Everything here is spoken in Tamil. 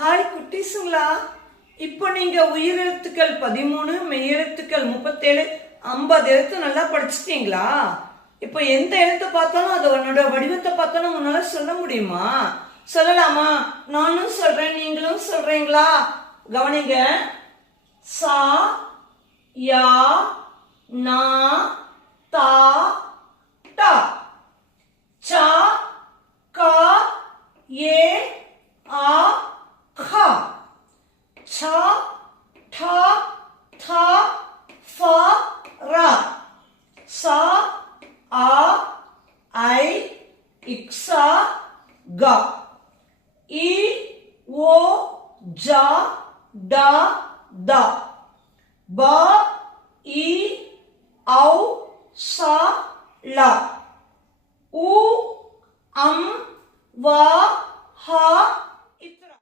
ஹாய் குட்டீஸுங்களா. இப்போ நீங்க உயிரெழுத்துக்கள் 13, மெய்யெழுத்துக்கள் 37, 50 எழுத்து நல்லா படிச்சிட்டீங்களா? இப்போ எந்த எழுத்து பார்த்தாலும் அதோட வடிவத்தை பார்த்தாலும் உன்னால சொல்ல முடியுமா? சொல்லலாமா? நானும் சொல்றேன், நீங்களும் சொல்றீங்களா? கவனிங்க. சா, யா, நா, தா, டா. சா, கா, ஏ, ஆ, खा. छा, ठा, था, फा, रा. सा, आ, आई, इक्सा, गा. ई, वो, जा, डा, दा. बा, ई, औ, सा, ला. उ, अम, वा, हा,